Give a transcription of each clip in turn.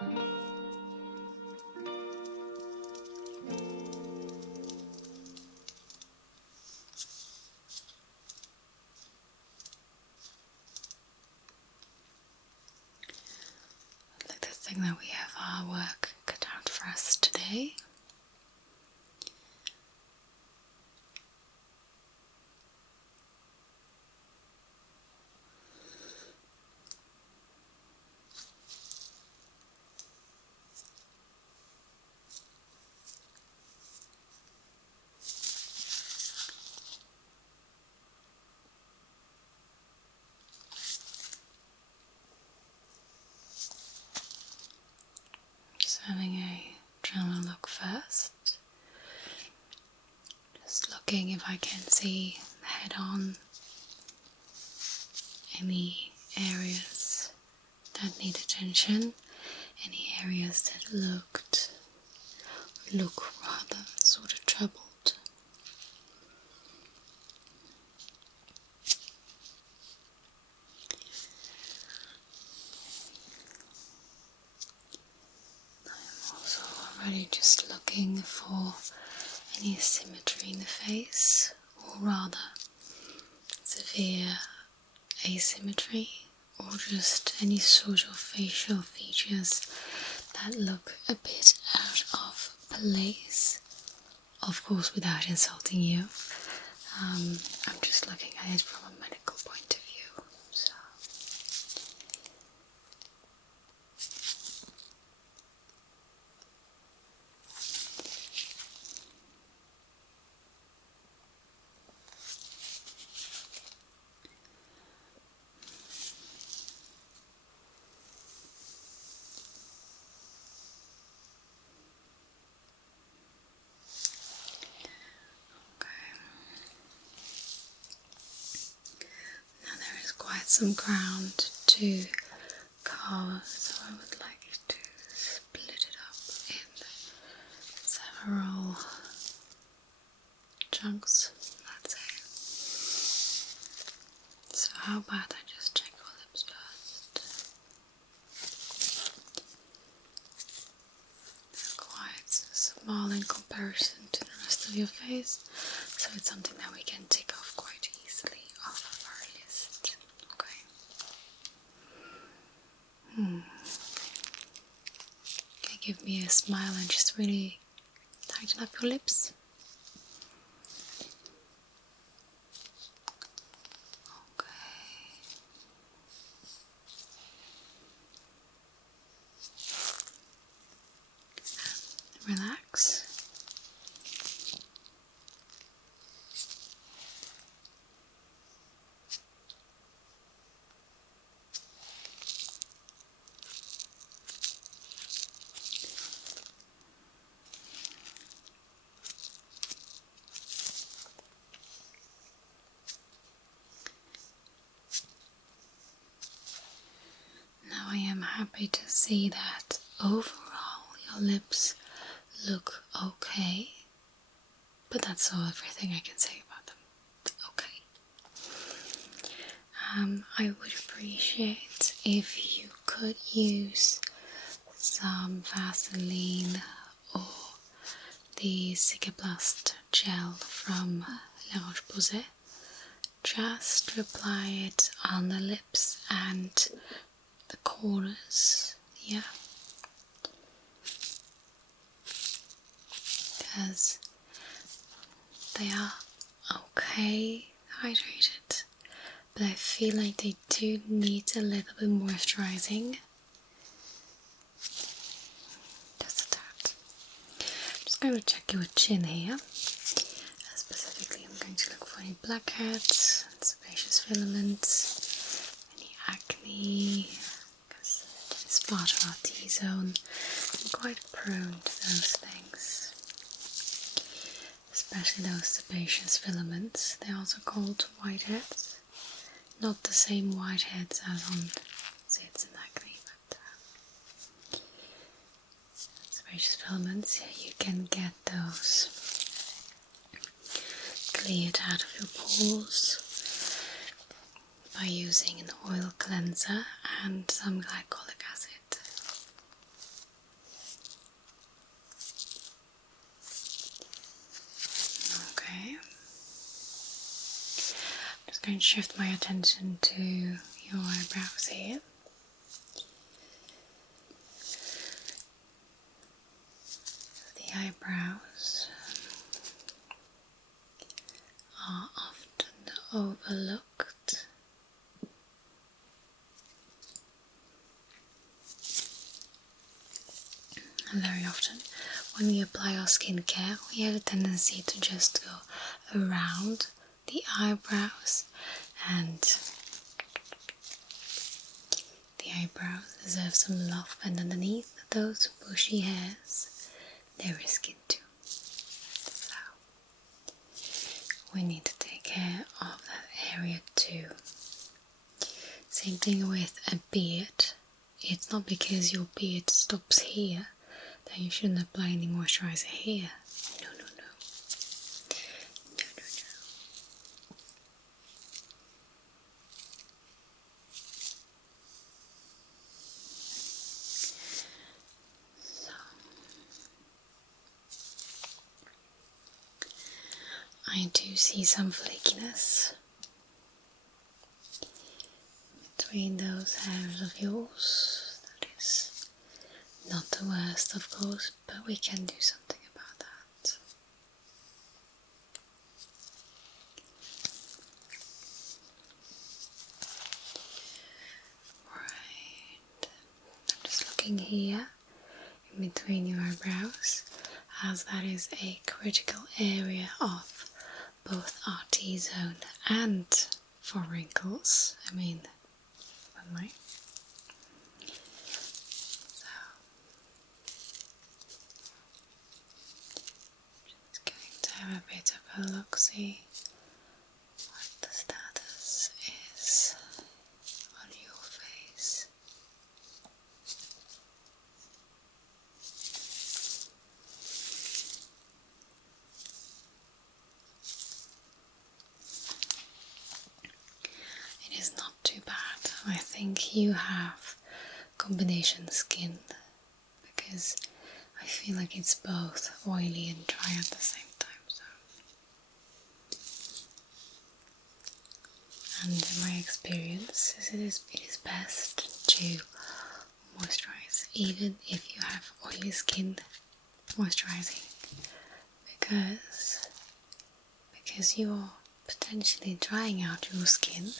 I'd like to think that we have our work cut out for us today. Just having a general look first. Just looking if I can see head on any areas that need attention, any areas that look rather sort of troubled. I'm also already just looking for any asymmetry in the face, or rather severe asymmetry, or just any sort of facial features that look a bit out of place. Of course, without insulting you. I'm just looking at it from a medical point of view. So. Some ground to cover, so I would like to split it up in several chunks, let's say. So how about I just check your lips first? They're quite small in comparison to the rest of your face, so it's something that we can tick off quite easily off of our list. Okay, give me a smile and just really tighten up your lips. Okay. Relax. Now I am happy to see that overall your lips look okay, but that's all everything I can say about them. Okay. I would appreciate if you could use some Vaseline or the Cicaplast gel from La Roche-Posay. Just apply it on the lips and the corners, yeah, because they are okay hydrated, but I feel like they do need a little bit moisturizing. Just a tad. I'm just going to check your chin here. Specifically, I'm going to look for any blackheads, sebaceous filaments, any acne, because it is part of our T-zone. I'm quite prone to those things, especially those sebaceous filaments. They're also called whiteheads. Not the same whiteheads as on zits and acne, but sebaceous filaments, you can get those cleared out of your pores by using an oil cleanser and some glycolic acid. going to shift my attention to your eyebrows here. The eyebrows are often overlooked. And very often when we apply our skincare, we have a tendency to just go around the eyebrows, and the eyebrows deserve some love, and underneath those bushy hairs there is skin too. So we need to take care of that area too. Same thing with a beard. It's not because your beard stops here that you shouldn't apply any moisturizer here. No, no, no. No, no, no. So, I do see some flakiness between those hairs of yours. That is not the worst, of course, but we can do something about that. Right. I'm just looking here in between your eyebrows, as that is a critical area of both our T-zone and for wrinkles. I mean, one way. So, just going to have a bit of a look, see what the status is on your face. It is not too bad. I think you have combination skin, because I feel like it's both oily and dry at the same time. So, and in my experience, it is best to moisturize, even if you have oily skin, moisturizing, because you're potentially drying out your skin.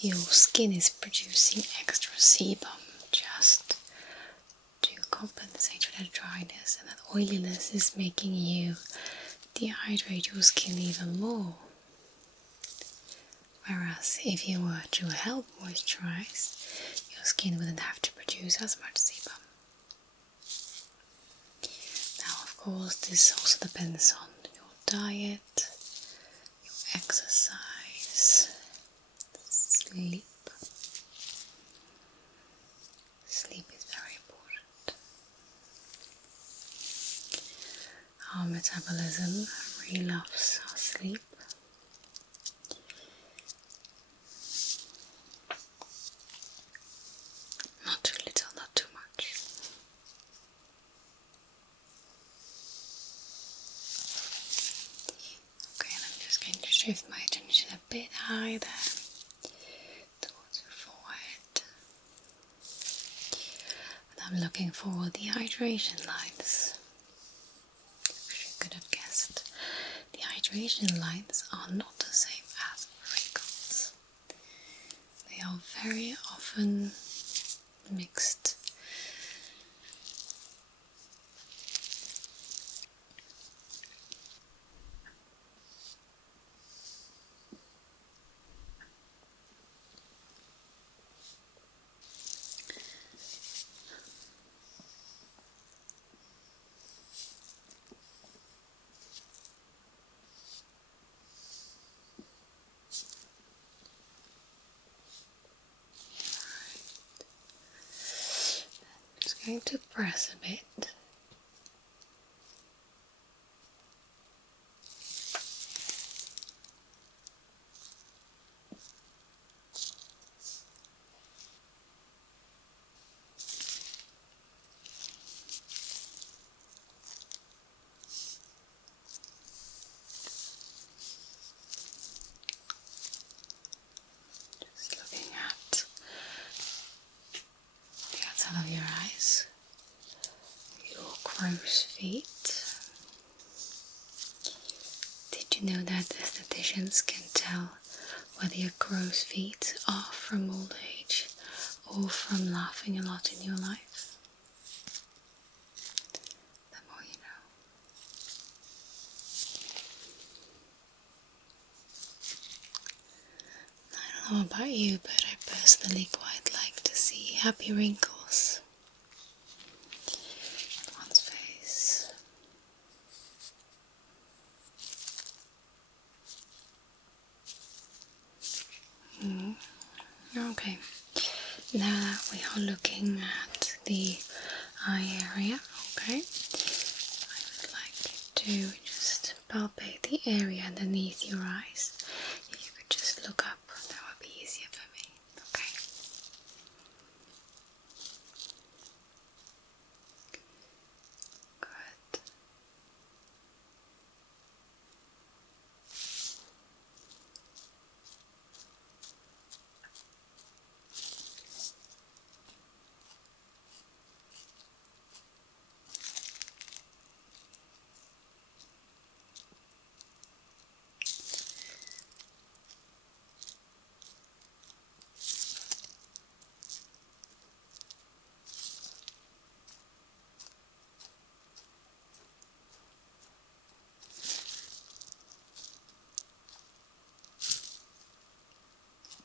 Your skin is producing extra sebum just to compensate for that dryness, and that oiliness is making you dehydrate your skin even more. Whereas if you were to help moisturize, your skin wouldn't have to produce as much sebum. Now, of course, this also depends on your diet, your exercise, sleep. Sleep is very important. Our metabolism really loves our sleep. Not too little, not too much. Okay, and I'm just going to shift my attention a bit higher towards your forehead. And I'm looking for the hydration lines. Which you could have guessed. The hydration lines are not the same as wrinkles. They are very often mixed. Just going to press a bit. crow's feet. Did you know that estheticians can tell whether your crow's feet are from old age or from laughing a lot in your life? The more you know. I don't know about you, but I personally quite like to see happy wrinkles on one's face. Okay, now that we are looking at the eye area, okay, I would like to just palpate the area underneath your eyes. If you could just look up, that would be easier for me, okay?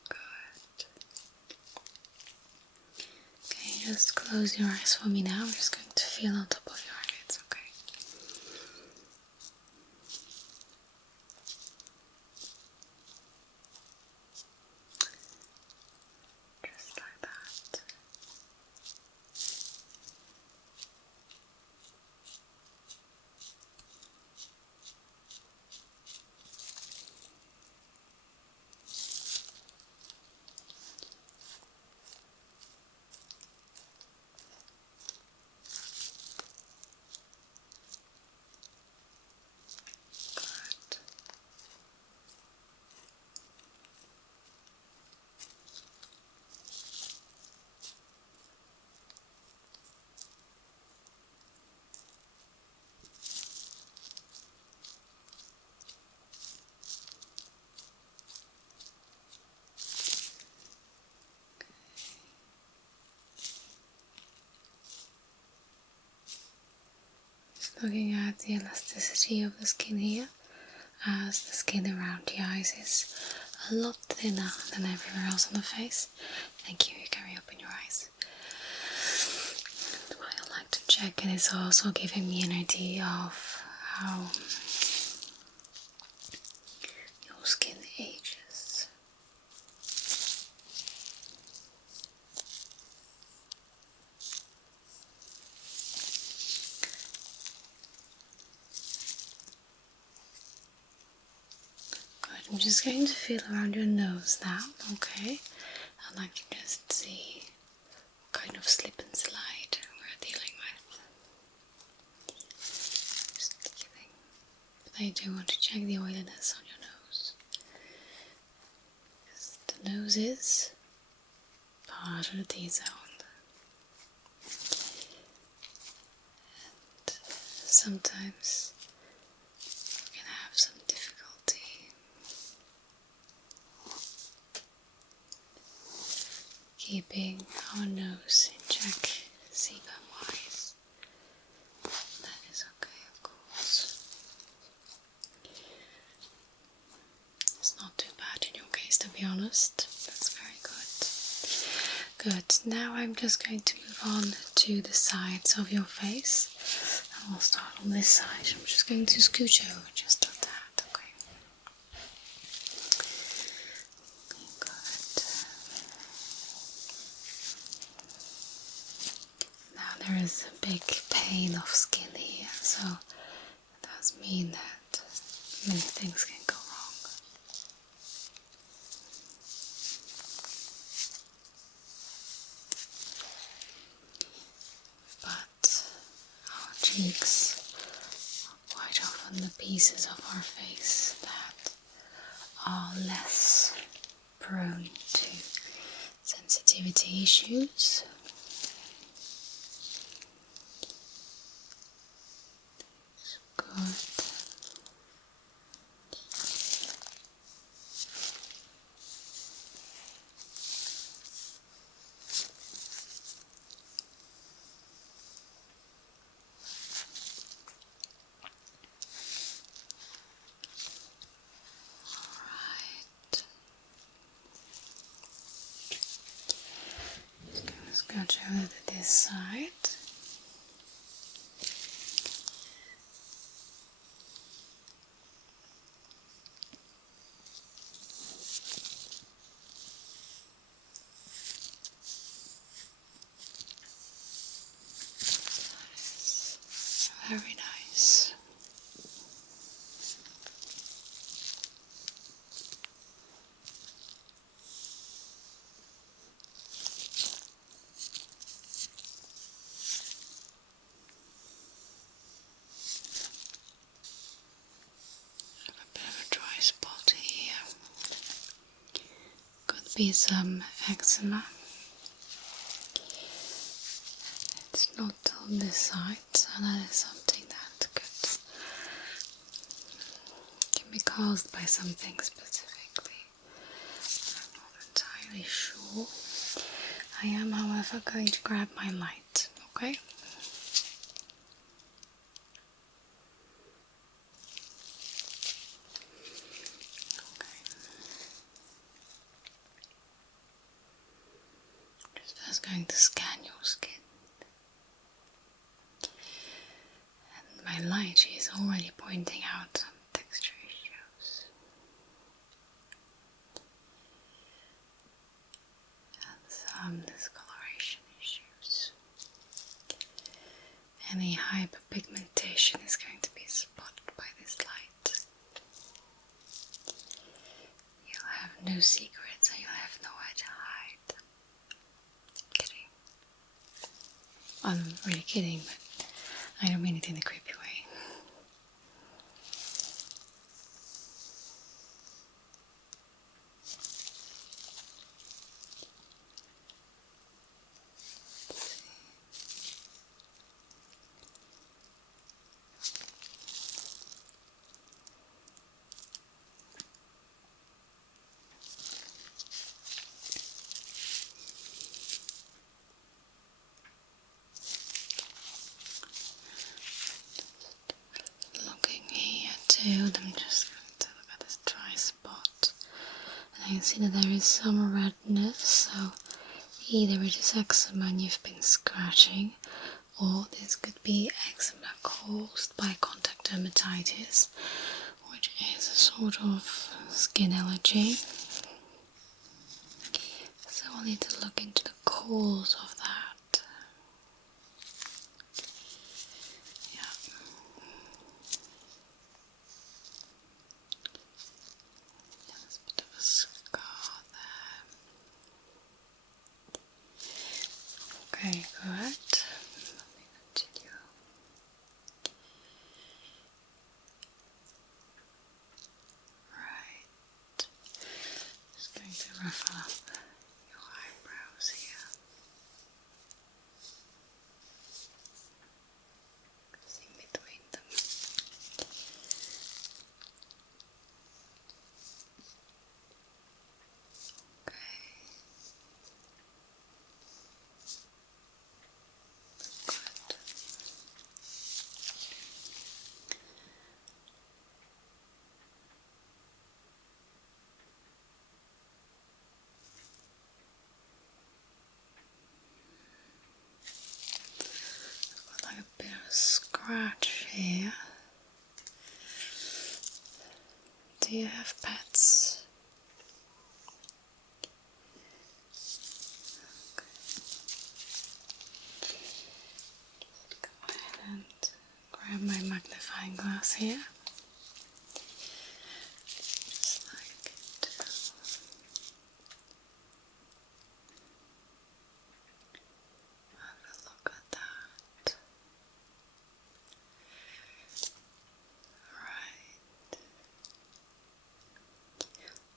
Good. Okay, just close your eyes for me now. I'm just going to feel on top of your eyelids, okay? Just like that. Good. Just looking at the elasticity of the skin here, as the skin around the eyes is a lot thinner than everywhere else on the face. Thank you, you can reopen your eyes. And what I like to check, and it's also giving me an idea of how your skin ages. Good, I'm just going to feel around your nose now, okay? I'd like to just see what kind of slip and slide we're dealing with. Just feeling. But I do want to check the oiliness on your nose. Because the nose is part of the T-zone. And sometimes we can have some difficulty keeping our nose in check sebum-wise. That is okay, of course. It's not too bad in your case, to be honest. That's very good. Good. Now I'm just going to move on to the sides of your face. And we'll start on this side. I'm just going to scooch over just like that, okay? Good. Now there is a big pane of skin here, so it does mean that many things can go wrong. But our cheeks are quite often the pieces of our face that are less prone to sensitivity. sensitivity issues. And, sometimes, you can have some difficulty keeping our nose in check sebum-wise. That is okay, of course. Just looking at the elasticity of the skin here, as the skin around the eyes is a lot thinner than everywhere else on the face. And you can reopen your eyes. Good. Just going to show it to this side. Very nice. A bit of a dry spot here. Could be some eczema. It's not on this side, so that is something that can be caused by something specifically. I'm not entirely sure. I am, however, going to grab my light, okay? Just first going to scan your skin. And my light is already pointing out some texture issues. And some discoloration issues. Any hyperpigmentation is going to be spotted by this light. You'll have no secrets and you'll have nowhere to hide. Kidding. I'm really kidding, but I don't mean it in a creepy way. Looking here too, I'm just going to look at this dry spot. And I can see that there is some redness, so either it is eczema and you've been scratching, or this could be eczema caused by contact dermatitis, which is a sort of skin allergy. So we'll need to look into the cause of that. Yeah. There's a bit of a scar there. Okay, good. Let me continue. Right. Just going to ruffle up your eyebrows here. Just in between them. Okay. Good. Got like a bit of a scratch here. Do you have pets? Go ahead and grab my magnifying glass here. Just like to have a look at that. Right.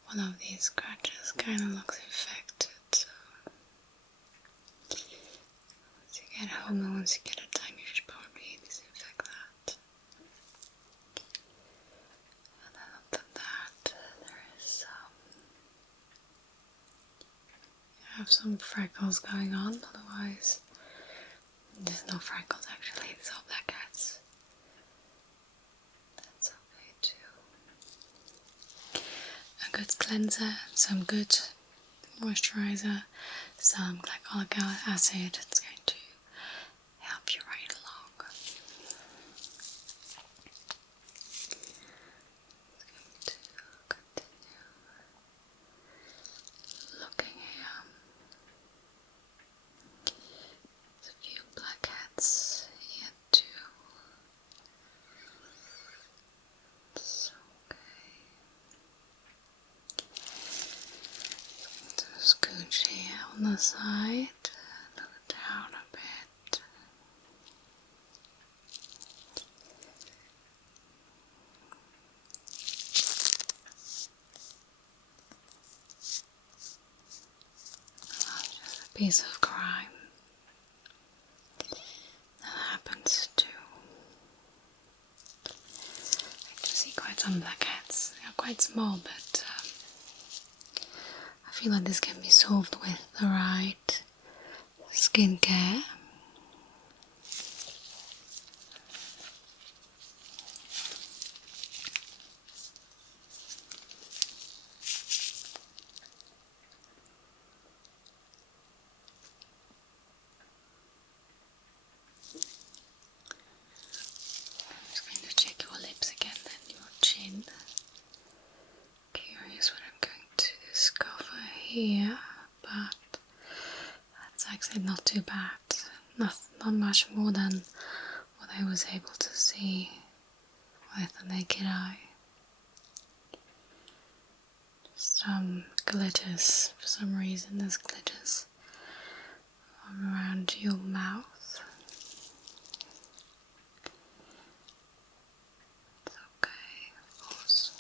One of these scratches kind of looks infected, so once you get home and once you get a time, you should probably disinfect that. some freckles going on, otherwise there's no freckles actually, it's all blackheads. That's okay too. A good cleanser, some good moisturizer, some glycolic acid, it's going to help you right along. It's going to continue looking here. There's a few blackheads here too. It's okay. Just scooch here on the side, look down a bit. Just a piece of grime. That happens too. I can see quite some blackheads. They are quite small, but I feel like this can be solved with the right skincare. I'm just going to check your lips again, then your chin. Curious what I'm going to discover here, but that's actually not too bad. Not much more than what I was able to see with the naked eye. Just some glitters, for some reason there's glitters around your mouth. It's okay, of course.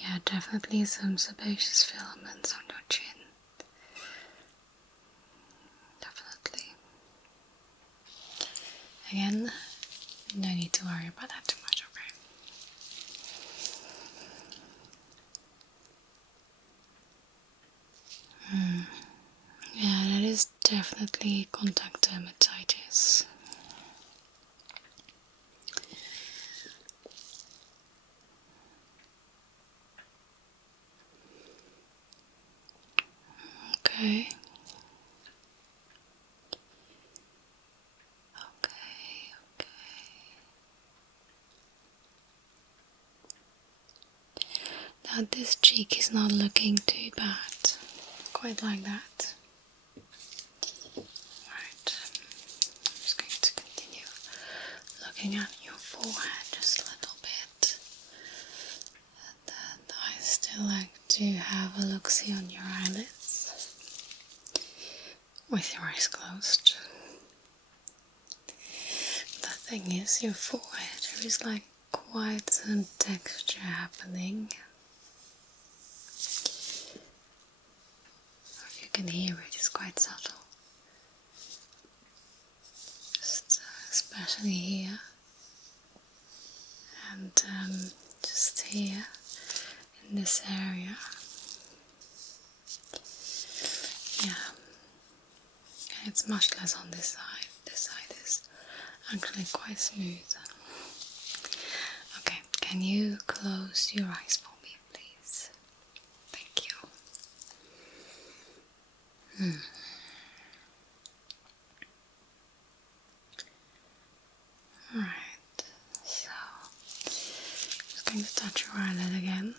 Yeah, definitely some sebaceous filaments on your chin. Definitely. Again, no need to worry about that too much, okay? Yeah, that is definitely contact dermatitis. Okay. Okay. Now this cheek is not looking too bad. Quite like that. Right. I'm just going to continue looking at your forehead just a little bit. And then I still like to have a look-see on your eyelids with your eyes closed. The thing is, your forehead, there is like quite some texture happening. If you can hear it, it's quite subtle. Just especially here and just here in this area. Yeah, and it's much less on this side. This side is actually quite smooth. Okay, can you close your eyes for me, please? Thank you. Alright, so just going to touch your eyelid again.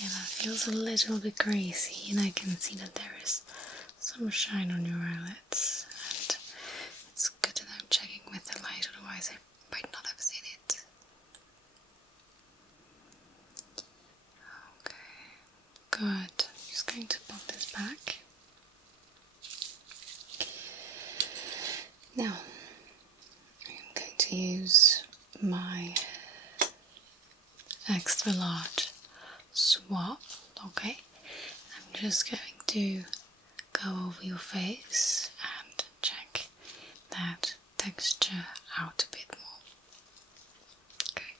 Yeah, that feels a little bit greasy, and I can see that there is some shine on your eyelids, and it's good that I'm checking with the light, otherwise I might not have seen it. Okay, good. I'm just going to pop this back. Now, I'm going to use my extra large swab, okay? I'm just going to go over your face and check that texture out a bit more. Okay.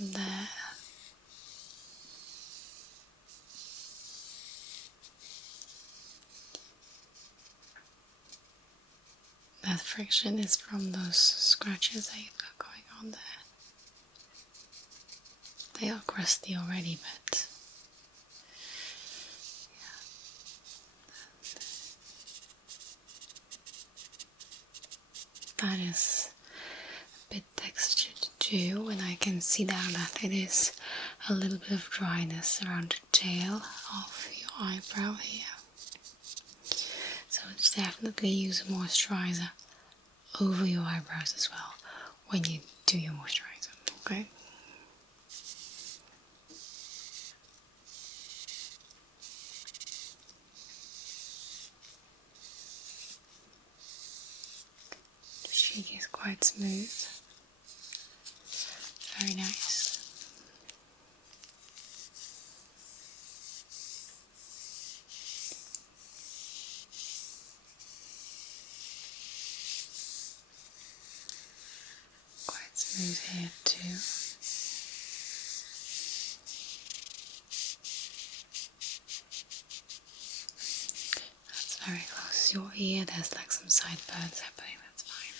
friction there. That friction is from those scratches that you've got going on there. They are crusty already, but yeah. That is a bit textured too, and I can see now that it is a little bit of dryness around the tail of your eyebrow here. So it's definitely use a moisturizer over your eyebrows as well when you do your moisturizer, okay? The shake is quite smooth, very nice. Quite smooth here too. That's very close to your ear. There's like some sideburns happening, that's fine.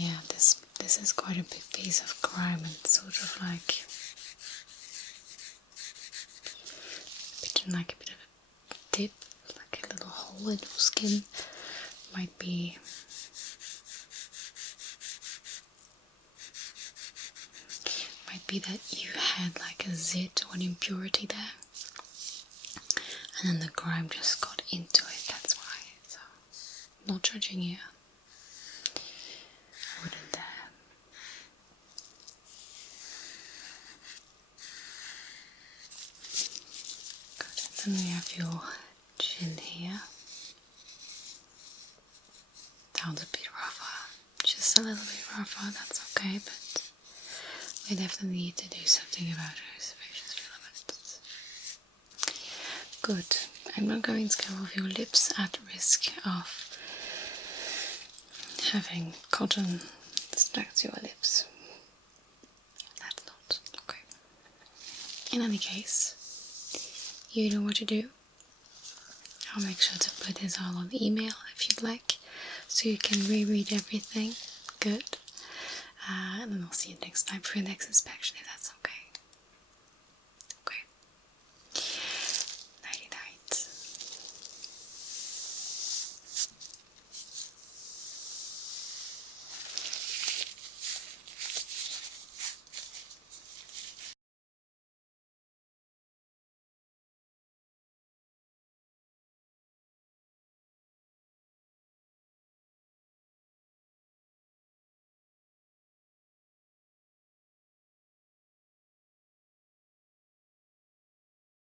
Yeah, this is quite a big piece of grime and sort of like a bit of a dip, like a little hole in your skin. Might be that you had like a zit or an impurity there, and then the grime just got into it, that's why. So, not judging you. I wouldn't dare. Good, and then we have your chin here. Sounds a bit rougher, just a little bit rougher, that's okay, but we definitely need to do something about those sebaceous filaments. Good. I'm not going to go over your lips at risk of having cotton stuck to your lips. That's not okay. In any case, you know what to do. I'll make sure to put this all on email if you'd like, so you can reread everything. Good. And then I'll see you next time for your next inspection, if